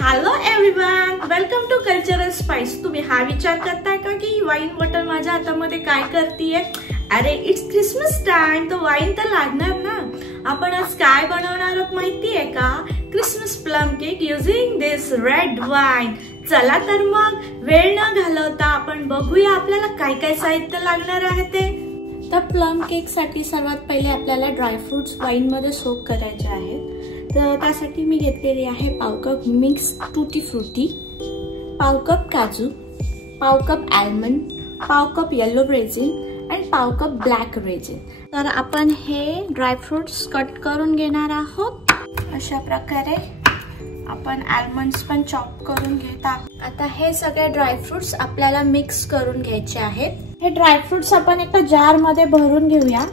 Hello everyone, welcome to cultural spice. तुम्ही हा विचार करता का की वाईन बॉटल माझ्या हातामध्ये काय करतीये? अरे इट्स क्रिसमस टाइम, तो वाईन तर लागणार ना। आपण आज काय बनवणार आहोत माहितीये का? क्रिसमस प्लम केक युजिंग दिस रेड वाईन। चला तर मग वेळ न घालवता आपण बघूया आपल्याला काय काय साहित्य लागणार आहे ते। तर प्लम केक साठी सर्वात पहिले आपल्याला ड्रायफ्रुट्स वाईन मध्ये सोक करायचे आहेत। तर त्यासाठी मी घेतलेली आहे पाव कप मिक्स टूटी फ्रुटी, पाव कप काजू, पाव कप आलमंड, पाव कप येलो रेजिन आणि पाव कप ब्लॅक रेजिन। तर आपण हे ड्रायफ्रुट्स कट करून घेणार आहोत। अशा प्रकारे आपण आलमंड्स पण चॉप करून घेत आहोत। आता हे सगळे ड्रायफ्रुट्स आपल्याला मिक्स करून घ्यायचे आहेत। हे ड्रायफ्रुट्स आपण एका जार मध्ये भरून घेऊया।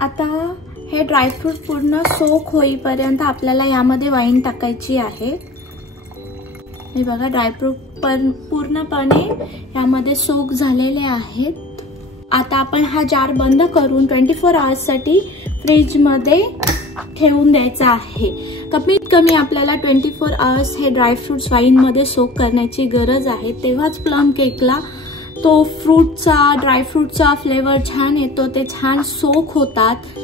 आता हे ड्रायफ्रूट पूर्ण सोक होईपर्यंत आपल्याला यामध्ये वाईन टाकायची आहे। हे बघा ड्रायफ्रूट पूर्णपणे यामध्ये सोक झालेले आहेत। आता आपण हा जार बंद करून 24 आवर्स साठी फ्रीज मध्ये ठेवून द्यायचा आहे। कमीत कमी आपल्याला 24 आवर्स हे ड्रायफ्रुट्स वाईन मध्ये सोक करण्याची गरज आहे। तेव्हाच प्लम केकला तो फ्रूटचा ड्रायफ्रूटचा फ्लेवर छान येतो, ते छान सोक होतात।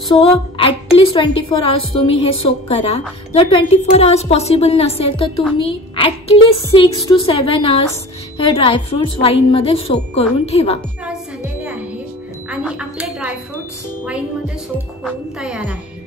सो ॲटलिस्ट 24 आवर्स तुम्ही हे सोक करा। जर 24 आवर्स पॉसिबल नसेल तर तुम्ही ॲटलिस्ट 6 to 7 आवर्स हे ड्रायफ्रुट्स वाईन मध्ये सोक करून ठेवा। आज झालेले आहे आणि आपले ड्रायफ्रुट्स वाईन मध्ये सोक होऊन तयार आहे।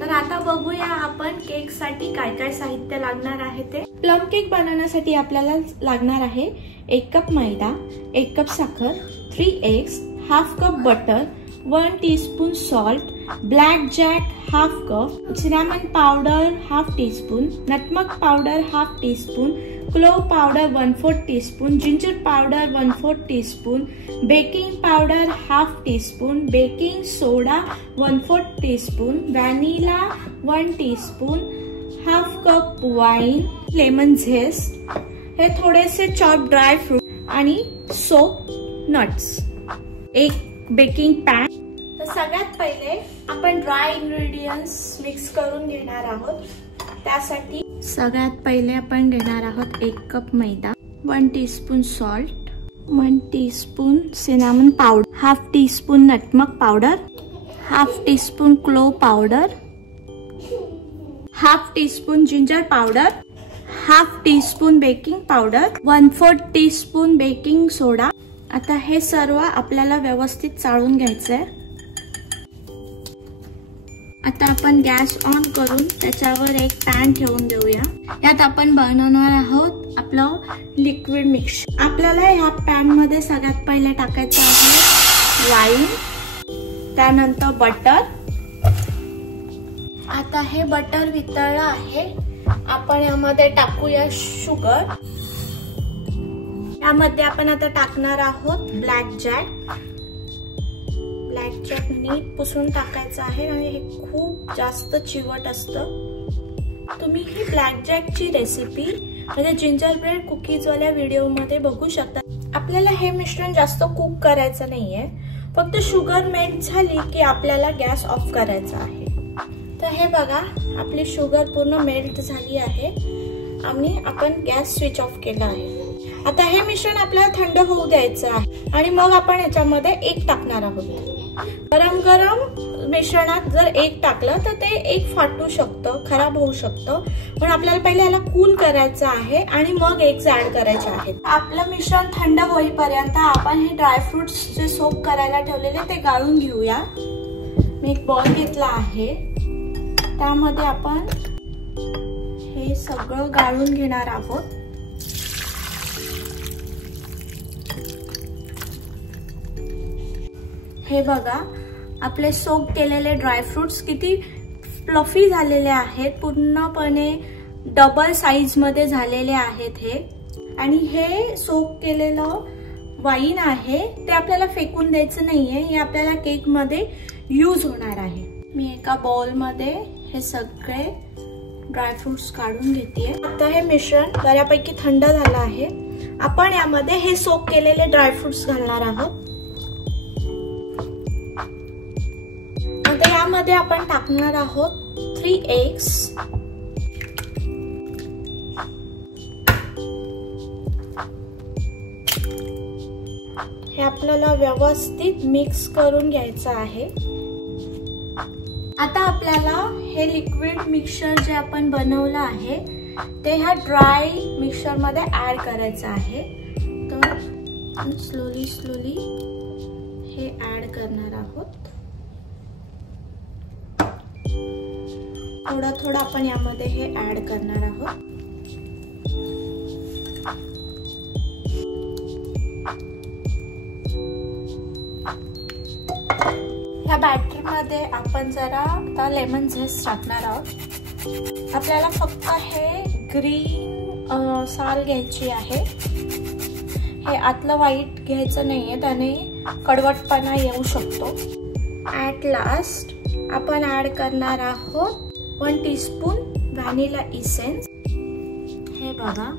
तर आता बघूया आपण केक साठी काय काय साहित्य लागणार आहे ते। प्लम केक बनवण्यासाठी आपल्याला लागणार आहे 1 कप मैदा, 1 कप साखर, 3 eggs, half cup butter, 1 teaspoon salt, black jack half cup, cinnamon powder half teaspoon, nutmeg powder half teaspoon, clove powder 1/4 teaspoon, ginger powder 1/4 teaspoon, baking powder half teaspoon, baking soda 1/4 teaspoon, vanilla 1 teaspoon, half cup wine, lemon zest, हे थोडेसे chop dry fruit आणि सोप nuts, एक baking pan. तर सगळ्यात पहिले आपण dry ingredients mix करून घेणार आहोत। त्यासाठी सगळ्यात पहिले आपण घेणार आहोत 1 कप मैदा, 1 teaspoon salt, 1 teaspoon cinnamon powder, half teaspoon nutmeg powder, half teaspoon clove powder, half teaspoon ginger powder, half teaspoon baking powder, 1/4 teaspoon baking soda. आता हे सर्व आपल्याला व्यवस्थित चाळून घ्यायचंय। आता आपण गॅस ऑन करून त्याच्यावर एक पॅन ठेवून देऊया। यात आपण बनवणार आहोत आपलं लिक्विड मिक्सचर। आपल्याला या पॅन मध्ये सगळ्यात पहिले टाकायचं आहे वाईन, त्यानंतर बटर। आता हे बटर वितळलं आहे, आपण यामध्ये टाकूया शुगर। यामध्ये आपण आता टाकणार आहोत ब्लॅक जॅक। ब्लॅक जॅक नीट पुसून टाकायचं आहे आणि हे खूप जास्त चिवट असतं। तुम्ही ही ब्लॅक जॅकची रेसिपी म्हणजे जिंजर ब्रेड कुकीज वाल्या व्हिडिओ मध्ये बघू शकता। आपल्याला हे मिश्रण जास्त कुक करायचं नाहीये, फक्त शुगर मेल्ट झाली की आपल्याला गॅस ऑफ करायचा आहे। तर हे बघा आपली शुगर पूर्ण मेल्ट झाली आहे आणि आपण गॅस स्विच ऑफ केला आहे। आता हे मिश्रण आपल्याला थंड होऊ द्यायचं आहे आणि मग आपण याच्यामध्ये एग टाकणार आहोत। गरम गरम मिश्रणात जर एग टाकलं तर ते एग फाटू शकतं, खराब होऊ शकतं, पण आपल्याला पहिले याला कूल करायचं आहे आणि मग एग्स ऍड करायचे आहेत। आपलं मिश्रण थंड होईपर्यंत आपण हे ड्रायफ्रुट्स जे सोक करायला ठेवलेले ते गाळून घेऊया। मी एक बॉल घेतला आहे, त्यामध्ये आपण हे सगळं गाळून घेणार आहोत। हे बघा आपले सोक केलेले ड्रायफ्रुट्स किती फ्लफी झालेले आहेत, पूर्णपणे डबल साइज मध्ये झालेले आहेत हे। आणि हे सोक केलेलं वाईन आहे ते आपल्याला फेकून द्यायचं नाहीये, हे आपल्याला केक मध्ये यूज होणार आहे। मी एका बाउल मध्ये हे सगळे ड्रायफ्रुट्स काढून घेते। आता हे मिश्रण बऱ्यापैकी थंड झालं आहे, आपण यामध्ये हे सोक केलेले ड्रायफ्रुट्स घालणार आहोत। आता यामध्ये आपण टाकणार आहोत 3 एग्स, हे आपल्याला व्यवस्थित मिक्स करून घ्यायचं आहे। आता आपल्याला हे लिक्विड मिक्सचर जे आपण बनवलं आहे ते ह्या ड्राय मिक्सचर मध्ये ऍड करायचं आहे। तर स्लोली स्लोली हे ऍड करणार आहोत। थोडं थोडं आपण यामध्ये हे ऍड करणार आहोत। ह्या बॅटर मध्ये आपण जरा आता लेमन झेस्ट टाकणार आहोत। आपल्याला फक्त हे ग्रीन साल घ्यायची आहे। हे आतलं व्हाईट घ्यायचं नाहीये, त्याने कडवटपणा येऊ शकतो। ॲट लास्ट आपण ऍड करणार आहोत 1 टीस्पून व्हॅनिला इसेन्स। हे बघा,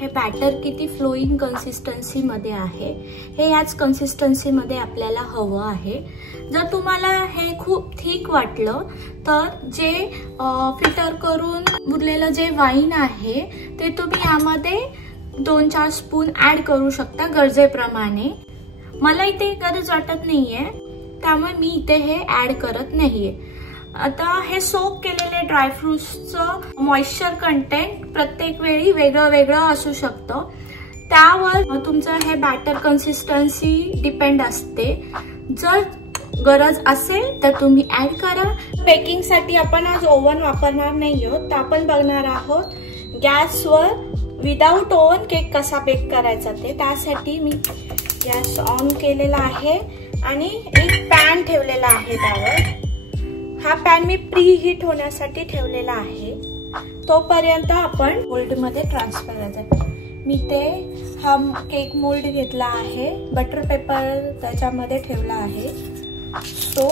हे बॅटर किती फ्लोईंग कन्सिस्टन्सी मध्ये आहे। हे याच कन्सिस्टन्सी मध्ये आपल्याला हवं आहे। जर तुम्हाला हे खूप थिक वाटलं तर जे फिल्टर करून उरलेलं जे वाईन आहे ते तुम्ही यामध्ये 2-4 स्पून ऍड करू शकता गरजेप्रमाणे। मला इथे गरज वाटत नाहीये, त्यामुळे मी इथे हे ऍड करत नाहीये। आता हे सोक केलेले ड्रायफ्रुट्सचं मॉइश्चर कंटेंट प्रत्येक वेळी वेगळं वेगळं असू शकतं, त्यावर तुमचं हे बॅटर कन्सिस्टन्सी डिपेंड असते। जर गरज असेल तर तुम्ही ऍड करा। बेकिंगसाठी आपण आज ओव्हन वापरणार नाही आहोत, तर आपण बघणार आहोत गॅसवर विदाउट ओव्हन केक कसा बेक करायचा ते। त्यासाठी मी गॅस ऑन केलेला आहे आणि एक पॅन ठेवलेला आहे त्यावर। हा पॅन मी प्री हीट होण्यासाठी ठेवलेला आहे। तोपर्यंत आपण मोल्ड मध्ये ट्रान्सफर करायचं। मी ते हा केक मोल्ड घेतला आहे, बटर पेपर त्याच्यामध्ये ठेवला आहे, सो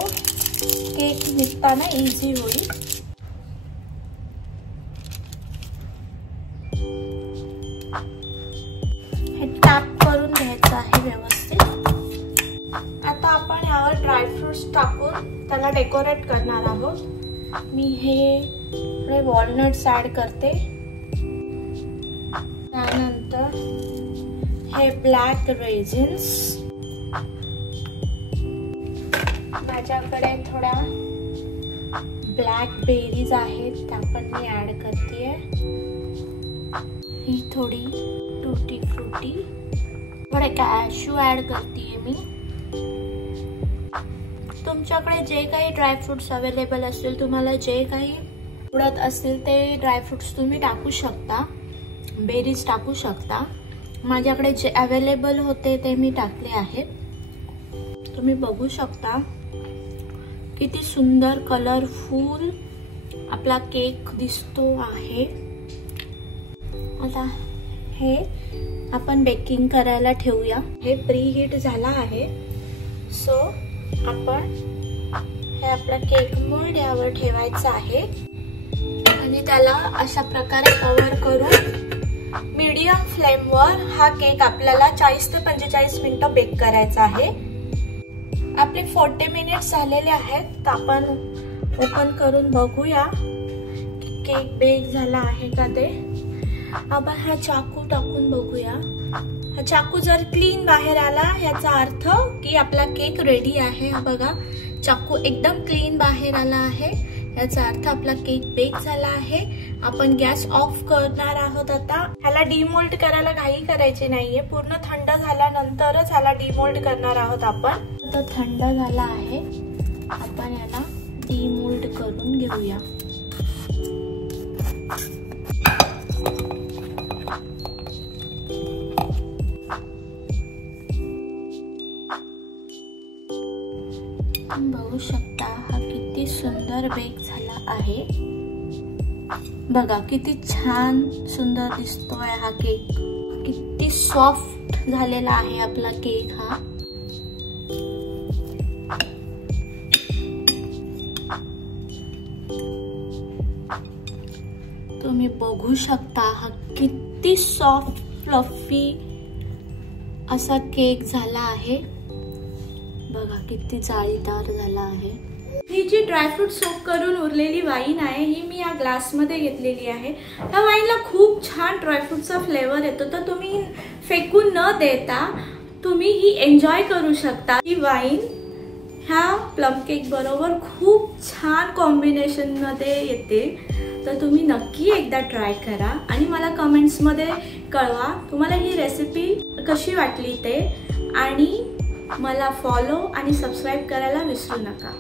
केक निघताना इझी होईल। हे टॅप करून घ्यायचं आहे व्यवस्थित। आता आपण यावर ड्रायफ्रुट्स टाकून त्याला डेकोरेट करणार आहोत। मी हे वॉलनट्स ऍड करते, त्यानंतर हे ब्लॅक रेझिन्स, माझ्याकडे थोड्या ब्लॅक बेरीज आहेत त्या पण मी ऍड करते। ही थोडी टूटी फ्रूटी, थोडे कॅशू ऍड करते मी। तुमच्याकडे जे काही ड्रायफ्रुट्स अवेलेबल असतील, तुम्हाला जे काही आवडत असतील ते ड्रायफ्रुट्स तुम्ही टाकू शकता, बेरीज टाकू शकता। माझ्याकडे जे अवेलेबल होते ते मी टाकले आहेत। तुम्ही बघू शकता किती सुंदर कलरफुल आपला केक दिसतो आहे। आता हे आपण बेकिंग करायला ठेवूया। हे प्री हीट झाला आहे, सो आपण हे आपला केक मोल्ड यावर ठेवायचा आहे आणि त्याला अशा प्रकारे कव्हर करून मीडियम फ्लेमवर हा केक आपल्याला 40 ते 45 मिनिटं बेक करायचा आहे। आपले 40 मिनिट्स झालेले आहेत, तर आपण ओपन करून बघूया की केक बेक झाला आहे का ते। आपण हा चाकू टाकून बघूया। हा चाकू जर क्लीन बाहेर आला याचा अर्थ की आपला केक रेडी आहे। हा बघा, चाकू एकदम क्लीन बाहेर आला आहे, याचा अर्थ आपला केक बेक झाला आहे। आपण गॅस ऑफ करणार आहोत। आता ह्याला डीमोल्ड करायला घाई करायची नाहीये, पूर्ण थंड झाल्यानंतरच ह्याला डीमोल्ड करणार आहोत आपण। आता थंड झाला आहे, आपण याला डीमोल्ड करून घेऊया। बघू शकता हा किती सुंदर बेक झाला आहे। बघा किती छान सुंदर दिसतोय हा केक, किती सॉफ्ट झालेला आहे आपला केक हा। तुम्ही बघू शकता हा किती सॉफ्ट फ्लफी असा केक झाला आहे। बघा किती जाळीदार झाला आहे। ही जी ड्रायफ्रूट सोक करून उरलेली वाईन आहे ही मी या ग्लास मध्ये घेतलेली आहे। या वाईनला खूप छान ड्रायफ्रूटचा फ्लेवर येतो, तर तुम्ही फेकून न देता तुम्ही ही एन्जॉय करू शकता। ही वाईन ह्या प्लम केक बरोबर खूप छान कॉम्बिनेशन मध्ये येते, तर तुम्ही नक्की एकदा ट्राय करा आणि मला कमेंट्स मध्ये कळवा तुम्हाला ही रेसिपी कशी वाटली ते, आणि मला फॉलो आणि सबस्क्राइब करायला विसरू नका।